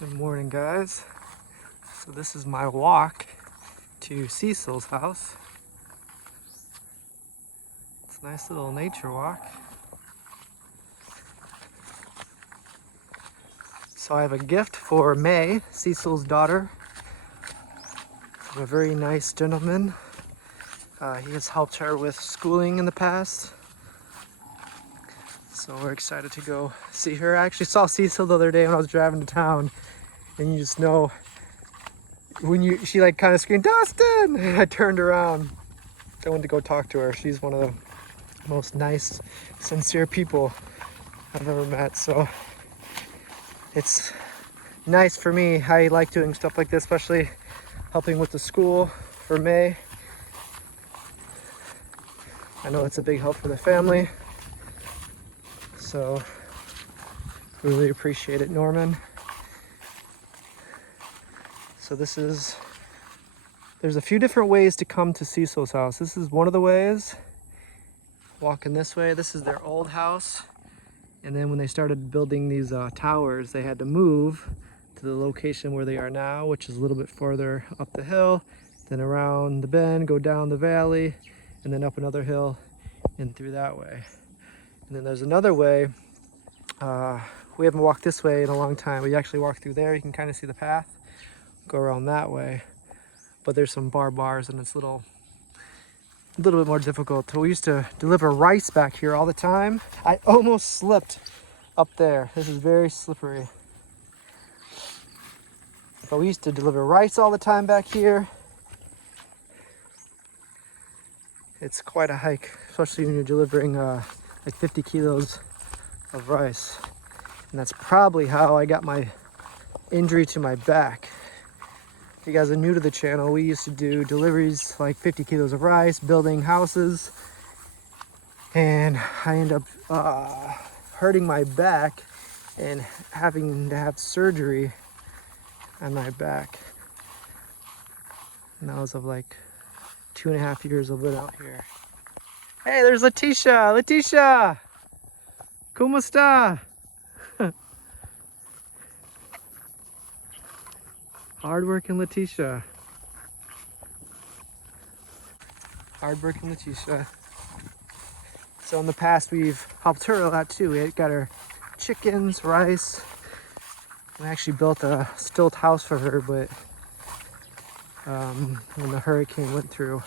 Good morning, guys. So this is my walk to Cecil's house. It's a nice little nature walk. So I have a gift for Mhay, Cecil's daughter, from a very nice gentleman. He has helped her with schooling in the past. So we're excited to go see her. I actually saw Cecil the other day when I was driving to town, and you just know when she like kind of screamed, "Dustin!" And I turned around. I went to go talk to her. She's one of the most nice, sincere people I've ever met. So it's nice for me. I like doing stuff like this, especially helping with the school for Mhay. I know it's a big help for the family. So really appreciate it, Norman. So there's a few different ways to come to Cecil's house. This is one of the ways. Walking this way, this is their old house. And then when they started building these towers, they had to move to the location where they are now, which is a little bit farther up the hill, then around the bend, go down the valley, and then up another hill and through that way. And then there's another way. We haven't walked this way in a long time. We actually walked through there. You can kind of see the path. Go around that way. But there's some bars and it's a little bit more difficult. We used to deliver rice back here all the time. I almost slipped up there. This is very slippery. But we used to deliver rice all the time back here. It's quite a hike, especially when you're delivering like 50 kilos of rice. And that's probably how I got my injury to my back. If you guys are new to the channel, we used to do deliveries like 50 kilos of rice, building houses, and I ended up hurting my back and having to have surgery on my back. And that was of like 2.5 years of living out here. Hey, there's Leticia! Leticia! ¿Cómo está? Hardworking Leticia. Hardworking Leticia. So in the past, we've helped her a lot too. We got her chickens, rice. We actually built a stilt house for her, but when the hurricane went through,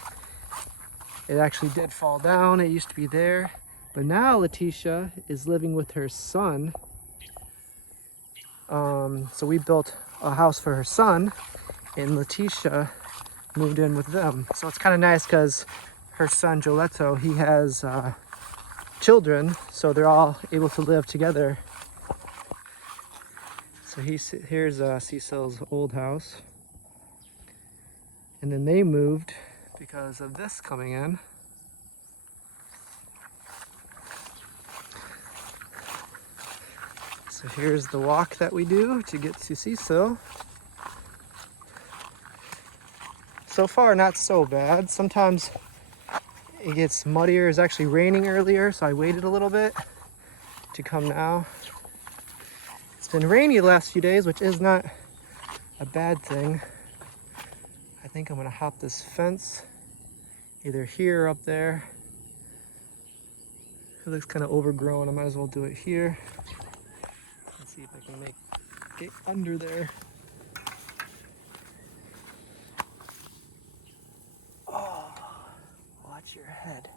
it actually did fall down. It used to be there. But now Leticia is living with her son. So we built a house for her son, and Leticia moved in with them. So it's kind of nice because her son Joletto, he has children, so they're all able to live together. So here's Cecil's old house, and then they moved because of this coming in. So here's the walk that we do to get to Cecil. So far, not so bad. Sometimes it gets muddier. It's actually raining earlier, so I waited a little bit to come now. It's been rainy the last few days, which is not a bad thing. I think I'm gonna hop this fence, either here or up there. It looks kind of overgrown. I might as well do it here. Let's see if I can get under there. Oh, watch your head.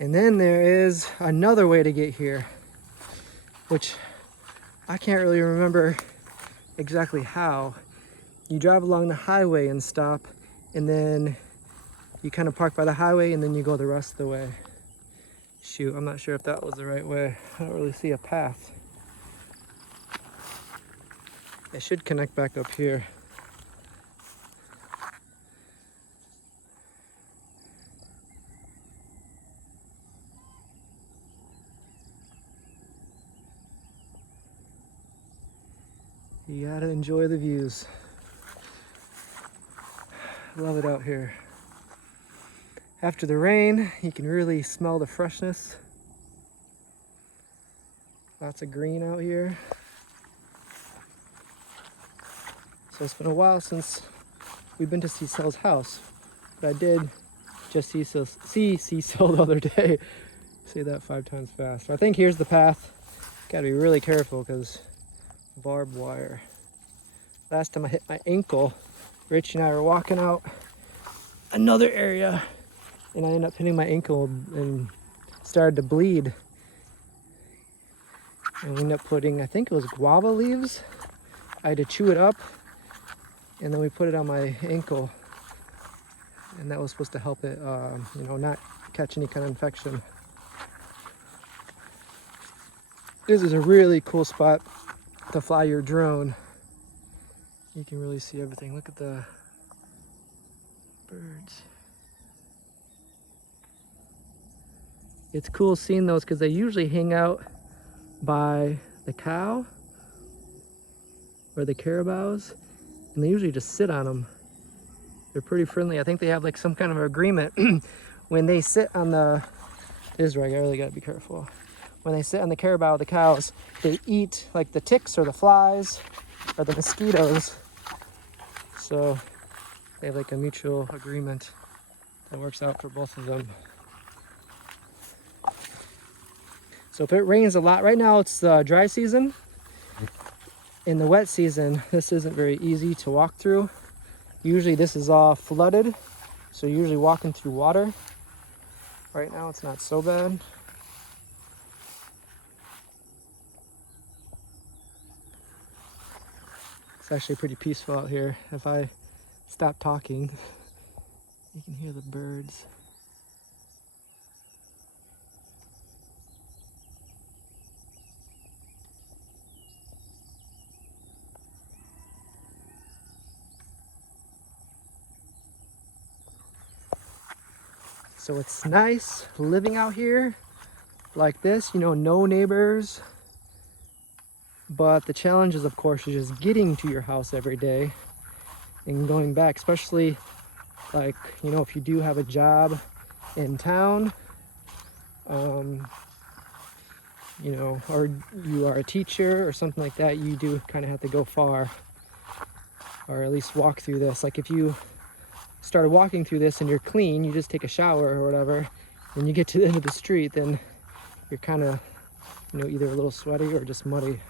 And then there is another way to get here, which I can't really remember exactly how. You drive along the highway and stop, and then you kind of park by the highway, and then you go the rest of the way. Shoot, I'm not sure if that was the right way. I don't really see a path. It should connect back up here. You gotta enjoy the views. Love it out here. After the rain, you can really smell the freshness. Lots of green out here. So it's been a while since we've been to Cecil's house, but I did just see Cecil the other day. Say that 5 times fast. I think here's the path. Gotta be really careful because barbed wire. Last time I hit my ankle, Rich and I were walking out another area and I ended up hitting my ankle and started to bleed. And we ended up putting, I think it was guava leaves. I had to chew it up and then we put it on my ankle. And that was supposed to help it, not catch any kind of infection. This is a really cool spot to fly your drone. You can really see everything. Look at the birds. It's cool seeing those because they usually hang out by the cow or the carabaos, and they usually just sit on them. They're pretty friendly. I think they have like some kind of agreement when they sit on the, this is where I really gotta be careful. When they sit on the carabao, the cows, they eat like the ticks or the flies or the mosquitoes. So they have like a mutual agreement that works out for both of them. So if it rains a lot, right now it's dry season. In the wet season, this isn't very easy to walk through. Usually this is all flooded, so you're usually walking through water. Right now it's not so bad. It's actually pretty peaceful out here. If I stop talking, you can hear the birds. So it's nice living out here like this, no neighbors. But the challenge is, of course, is just getting to your house every day and going back, especially like, if you do have a job in town, or you are a teacher or something like that, you do kind of have to go far or at least walk through this. Like if you started walking through this and you're clean, you just take a shower or whatever, when you get to the end of the street, then you're kind of, either a little sweaty or just muddy.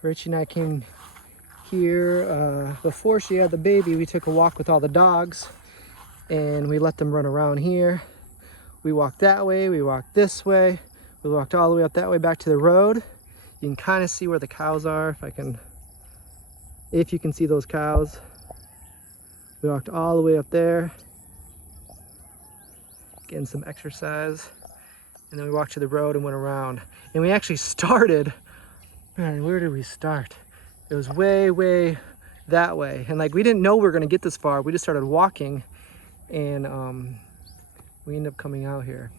Richie and I came here before she had the baby. We took a walk with all the dogs and we let them run around here. We walked that way, we walked this way, we walked all the way up that way back to the road. You can kind of see where the cows are, if you can see those cows. We walked all the way up there, getting some exercise. And then we walked to the road and went around. And we actually started, man, where did we start? It was way, way that way. And we didn't know we were gonna get this far. We just started walking and we ended up coming out here.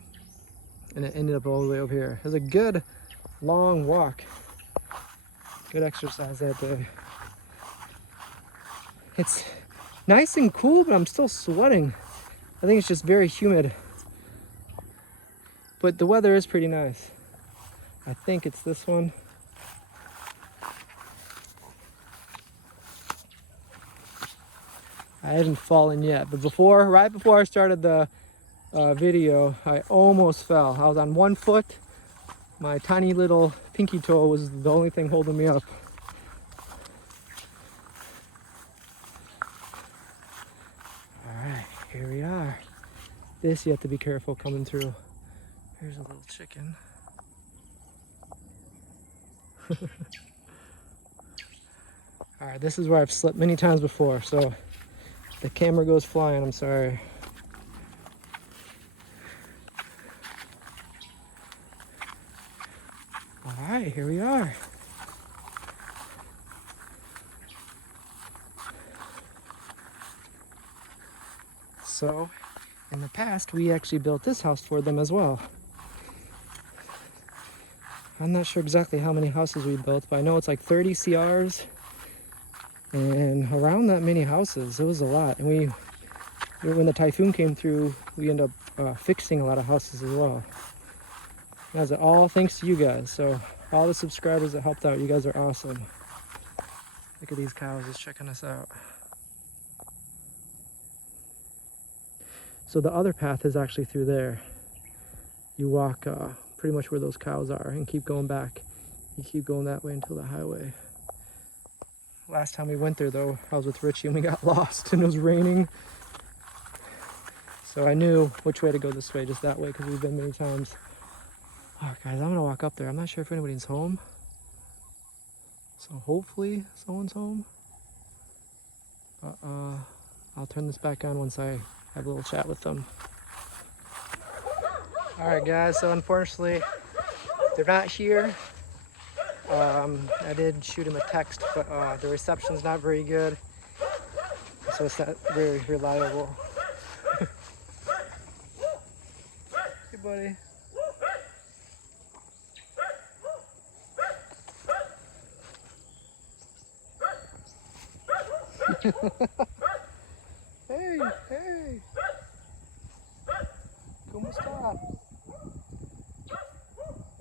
And it ended up all the way over here. It was a good long walk. Good exercise that day. It's nice and cool, but I'm still sweating. I think it's just very humid. But the weather is pretty nice. I think it's this one. I haven't fallen yet, but right before I started the video, I almost fell. I was on one foot. My tiny little pinky toe was the only thing holding me up. All right, here we are. This you have to be careful coming through. Here's a little chicken. All right, this is where I've slipped many times before, so if the camera goes flying, I'm sorry. All right, here we are. So, in the past, we actually built this house for them as well. I'm not sure exactly how many houses we built, but I know it's like 30 CRs and around that many houses. It was a lot. And when the typhoon came through, we ended up fixing a lot of houses as well. That's all thanks to you guys. So all the subscribers that helped out, you guys are awesome. Look at these cows just checking us out. So the other path is actually through there. You walk pretty much where those cows are and keep going back. You keep going that way until the highway. Last time we went there though, I was with Richie and we got lost and it was raining. So I knew which way to go this way, just that way, because we've been many times. Oh, guys, I'm gonna walk up there. I'm not sure if anybody's home. So hopefully someone's home. But I'll turn this back on once I have a little chat with them. All right, guys, so unfortunately, they're not here. I did shoot him a text, but the reception's not very good. So it's not very reliable. Hey, buddy. Hey, hey. ¿Cómo está?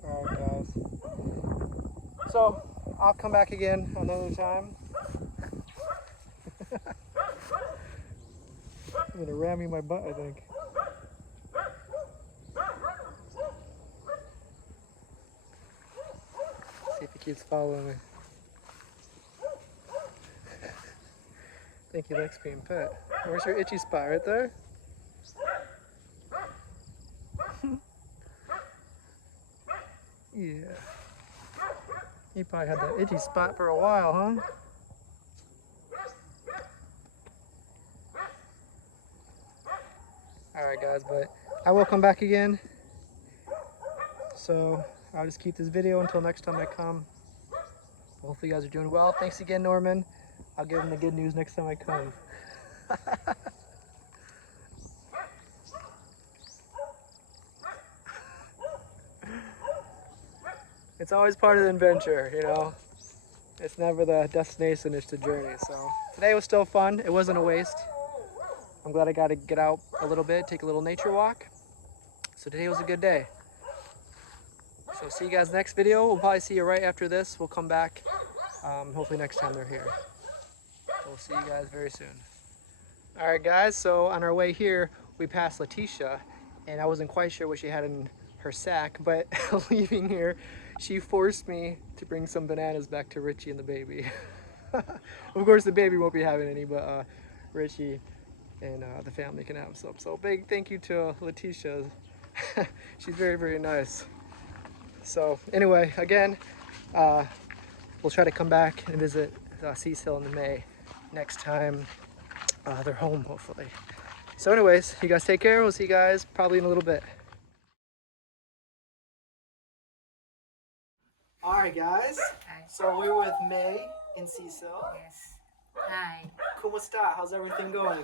Alright, guys. So, I'll come back again another time. I'm gonna ram me in my butt, I think. See if he keeps following me. I think he likes being pet. Where's your itchy spot? Right there? Yeah. He probably had that itchy spot for a while, huh? Alright guys, but I will come back again. So I'll just keep this video until next time I come. Hopefully you guys are doing well. Thanks again, Norman. I'll give him the good news next time I come. It's always part of the adventure, you know. It's never the destination, it's the journey. So today was still fun. It wasn't a waste. I'm glad I got to get out a little bit, take a little nature walk. So today was a good day. So see you guys next video. We'll probably see you right after this. We'll come back. Hopefully next time they're here. We'll see you guys very soon. All right, guys. So on our way here, we passed Leticia, and I wasn't quite sure what she had in her sack, but leaving here, she forced me to bring some bananas back to Richie and the baby. Of course, the baby won't be having any, but Richie and the family can have some. So big thank you to Leticia. She's very, very nice. So anyway, again, we'll try to come back and visit Cecil and the Mhay next time they're home, hopefully. So anyways, you guys take care. We'll see you guys probably in a little bit. All right, guys. Hi. So we're with Mhay and Cecil. Yes. Hi. ¿Cómo está? How's everything going?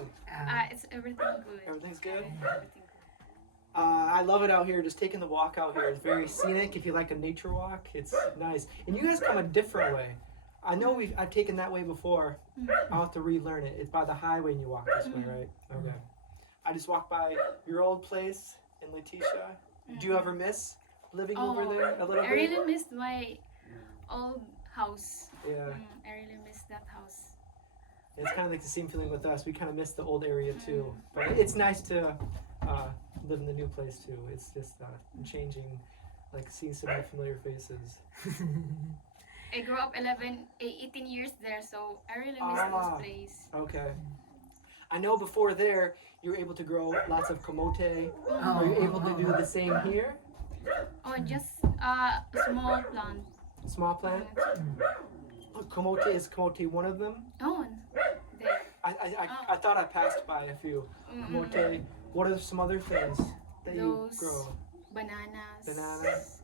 It's everything good. Everything's good? Everything good. I love it out here, just taking the walk out here. It's very scenic. If you like a nature walk, it's nice. And you guys come a different way. I know I've taken that way before. I'll have to relearn it. It's by the highway and you walk this way, right? Okay. I just walked by your old place in Leticia. Do you ever miss living over there a little bit? I really missed my old house. Yeah. I really missed that house. It's kind of like the same feeling with us. We kind of miss the old area too. But it's nice to live in the new place too. It's just changing, like seeing some new familiar faces. I grew up 18 years there, so I really miss those places. Okay. I know before there, you were able to grow lots of kamote. Are you able to do the same here? Oh, just a small plant. Small plant? Kamote, is kamote one of them? Oh, there. I thought I passed by a few. Kamote. What are some other things that you grow? Bananas. Bananas.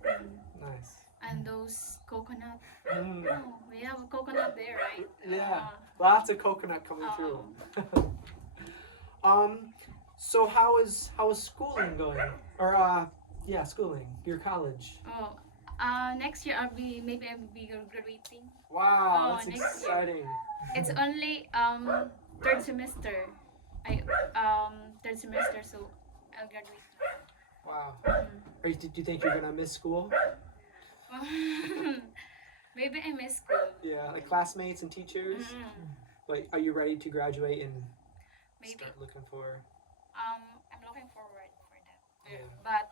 Nice. And those coconut. Mm. Oh, we have a coconut there, right? Yeah, lots of coconut coming through. So how is schooling going? Or yeah, schooling, your college. Oh, Next year I'll be graduating. Wow, Oh, that's next year. exciting. It's only third semester. I third semester, so I'll graduate. Wow. Mm. Do you think you're gonna miss school? Maybe I miss school. Yeah, like classmates and teachers. Mm. But are you ready to graduate and Maybe. start looking for? I'm looking forward for that. Yeah. But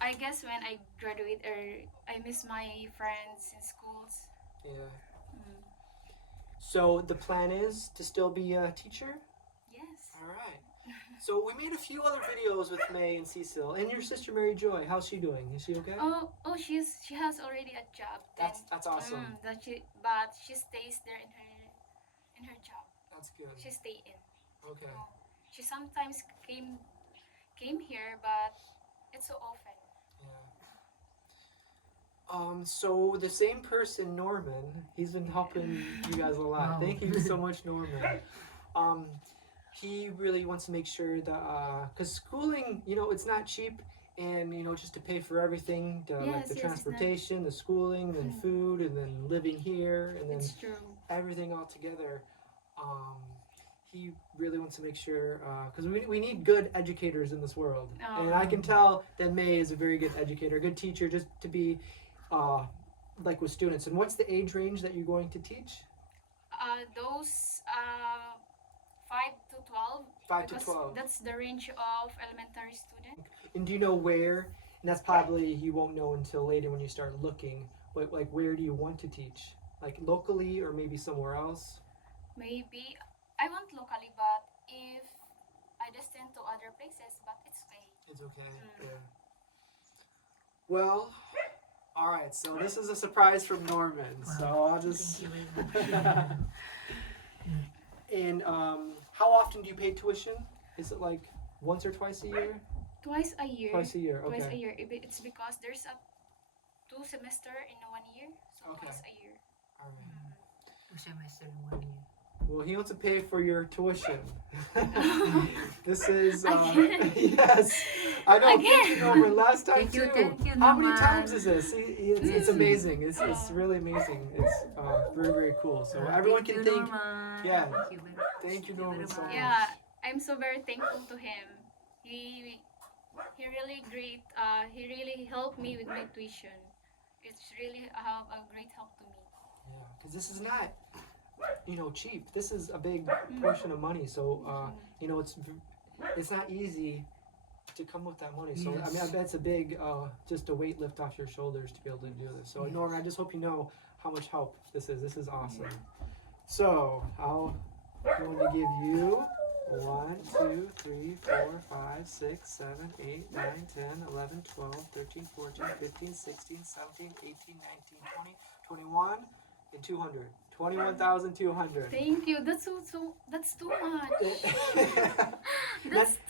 I guess when I graduate, or I miss my friends in schools. Yeah. Mm. So the plan is to still be a teacher? Yes. All right. So we made a few other videos with Mhay and Cecil, and your sister Mary Joy. How's she doing? Is she okay? Oh, she has already a job. That's awesome. But she stays there in her job. That's good. She stay in. Okay. She sometimes came here, but it's so often. Yeah. So the same person, Norman, he's been helping you guys a lot. Wow. Thank you so much, Norman. He really wants to make sure that, because schooling, it's not cheap, and just to pay for everything, like the transportation, the schooling, then food, and then living here, and then It's true. everything all together. He really wants to make sure, because we need good educators in this world, and I can tell that Mhay is a very good educator, a good teacher, just to be like with students. And what's the age range that you're going to teach? Those 5 to 12. 5 to 12. That's the range of elementary student. And do you know where? And that's probably you won't know until later when you start looking. But like, where do you want to teach? Like locally or maybe somewhere else? Maybe I want locally, but if I destined to other places, but it's okay. It's okay. Yeah. Well, all right. So this is a surprise from Norman. Wow. So I'll just. Thank you very much. And how often do you pay tuition? Is it like once or twice a year? Twice a year. Twice a year. Okay. Twice a year. It's because there's a 2 semester in 1 year, so Okay. twice a year. All right. 2 semesters in 1 year. Well, he wants to pay for your tuition. This is Again? yes. I know. Thank you, Again? Norman. Last time Thank you, too. thank you, How many Norman. times is this? It's amazing. It's really amazing. It's very very cool. So everyone can think. Yeah. Thank you, Norman, so much. Yeah, I'm so very thankful to him. He really great. He really helped me with my tuition. It's really a great help to me. Yeah, because this is not, cheap. This is a big portion of money. So, it's not easy to come with that money. So, I mean, I bet it's a big, just a weight lift off your shoulders to be able to do this. So, Norman, I just hope you know how much help this is. This is awesome. So, I'm going to give you 1, 2, 3, 4, 5, 6, 7, 8, 9, 10, 11, 12, 13, 14, 15, 16, 17, 18, 19, 20, 21, and 200. 21,200. Thank you. That's too much. That's too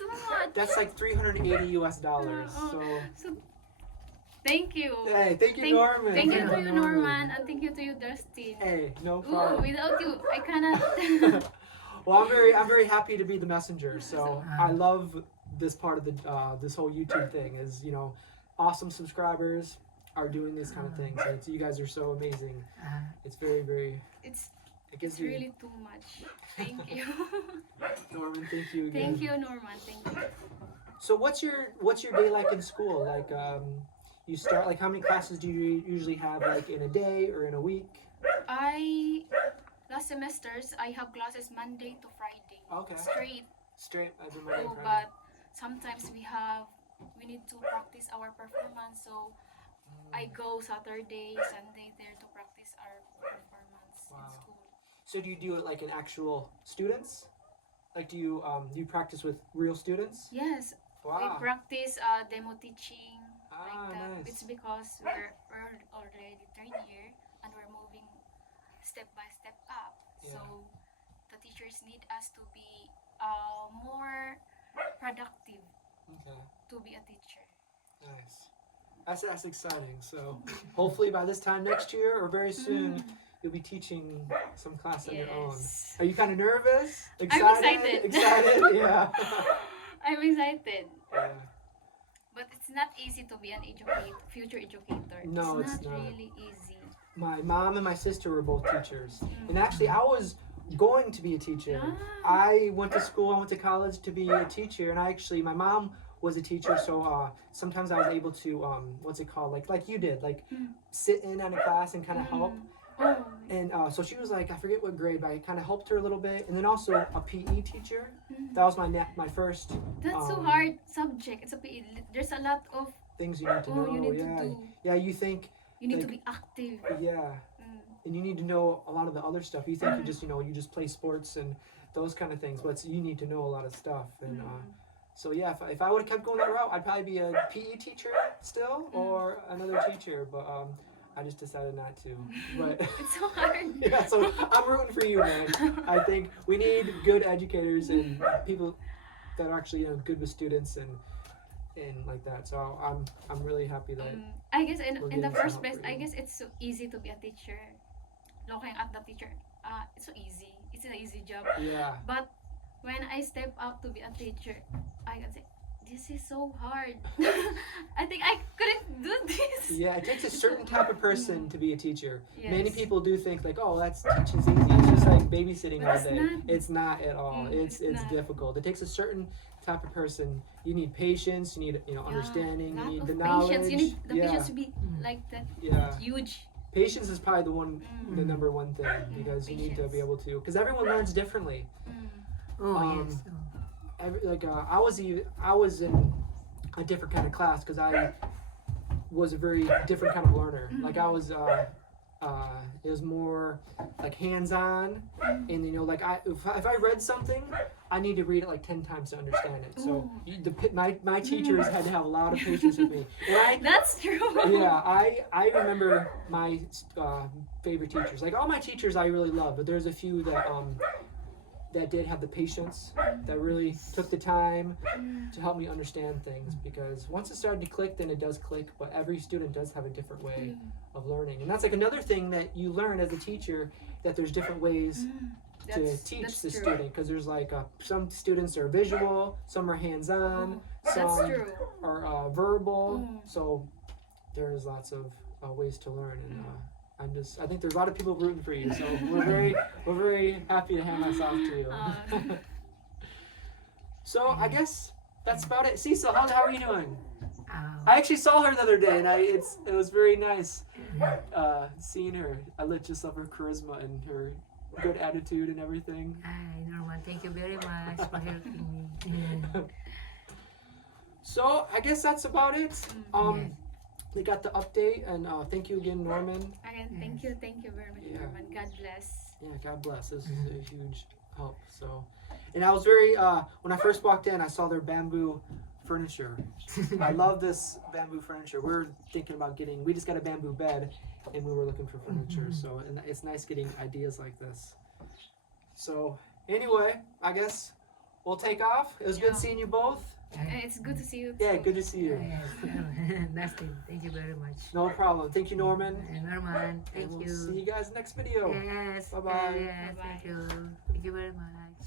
much. That's like $380 US. So thank you. Hey, thank you, Norman. Thank you to you, Norman, and thank you to you, Dustin. Hey, no Ooh, problem. without you, I cannot. Well, I'm very happy to be the messenger. So I love this part of the this whole YouTube thing. Is awesome subscribers are doing these kind of things. You guys are so amazing. It's very very. It's really too much. Thank you. Norman, thank you again. Thank you, Norman. Thank you. So what's your day like in school? Like you start like how many classes do you usually have like in a day or in a week? Last semesters I have classes Monday to Friday. Okay. Straight every Monday. Oh, but sometimes we need to practice our performance, so I go Saturday, Sunday there to practice our performance in school. So do you do it like in actual students? Like do you practice with real students? Yes. Wow. We practice demo teaching like that. Nice. It's because we're already 3rd year and we're moving step by step up. Yeah. So the teachers need us to be more productive to be a teacher. Nice. That's exciting. So hopefully by this time next year or very soon you'll be teaching some class on your own. Are you kind of nervous? I'm excited. Excited? Yeah. I'm excited. Yeah. But it's not easy to be an future educator. No, it's it's not not. really easy. My mom and my sister were both teachers. Mm. And actually, I was going to be a teacher. Ah. I went to school, I went to college to be a teacher. And my mom was a teacher, so sometimes I was able to, what's it called? Like you did, like sit in on a class and kind of help. Oh. And so she was like, I forget what grade, but I kind of helped her a little bit. And then also a PE teacher. Mm. That was my first That's so hard subject. It's a PE. There's a lot of things you need to know. you need yeah. to do. Yeah, you think, You need to like- be active. yeah. And you need to know a lot of the other stuff. You think you just play sports and those kind of things, but you need to know a lot of stuff. And so yeah, if I would have kept going that route, I'd probably be a PE teacher still or another teacher. But I just decided not to. But It's so hard. yeah, so I'm rooting for you, man. I think we need good educators and people that are actually good with students and like that. So I'm really happy that. I guess We're in the getting some first help place, for I you. guess it's so easy to be a teacher. Looking at the teacher, it's so easy. It's an easy job. Yeah. But when I step up to be a teacher, I can say, this is so hard. I think I couldn't do this. Yeah, it takes a certain type of person to be a teacher. Yes. Many people do think like, oh, teaching's easy. It's just like babysitting But all it's day. not. It's not at all. It's not. difficult. It takes a certain type of person. You need patience. You need understanding. You Lot need of the knowledge. patience. You need the yeah. patience to be like that Yeah. huge. Patience is probably the number one thing Mm, because you need to be patience. able to. Because everyone learns differently. Oh, Um, yes. I was in a different kind of class because I was a very different kind of learner. Like I was, it was more like hands-on, and like if I read something, I need to read it like 10 times to understand it. So my teachers had to have a lot of patience with me. And That's true. yeah, I remember my favorite teachers. Like all my teachers, I really love, but there's a few that did have the patience, that really took the time to help me understand things. Because once it started to click, then it does click. But every student does have a different way of learning, and that's like another thing that you learn as a teacher, that there's different ways to teach the student. Because there's like some students are visual, some are hands-on, That's some true. are verbal. So there's lots of ways to learn, and I think there's a lot of people rooting for you. So we're very happy to hand this off to you. So I guess that's about it. Cecil, how are you doing? I actually saw her the other day, and it was very nice seeing her. I just love her charisma and her good attitude and everything. Hi, Norman. Thank you very much for helping me. So I guess that's about it. Yes. We got the update, and thank you again, Norman. Again, thank you very much, Yeah. Norman. God bless. Yeah, God bless. This is a huge help. So, and I was very when I first walked in, I saw their bamboo furniture. I love this bamboo furniture. We're thinking about we just got a bamboo bed, and we were looking for furniture. So, and it's nice getting ideas like this. So, anyway, I guess we'll take off. It was good Yeah. seeing you both. And it's good to see you. Yeah, too. good to see you. Yes. Dustin, thank you very much. No problem. Thank you, Norman. And Norman, thank And we'll you. see you guys next video. Yes. Bye-bye. Yes, Bye-bye. thank you. Thank you very much.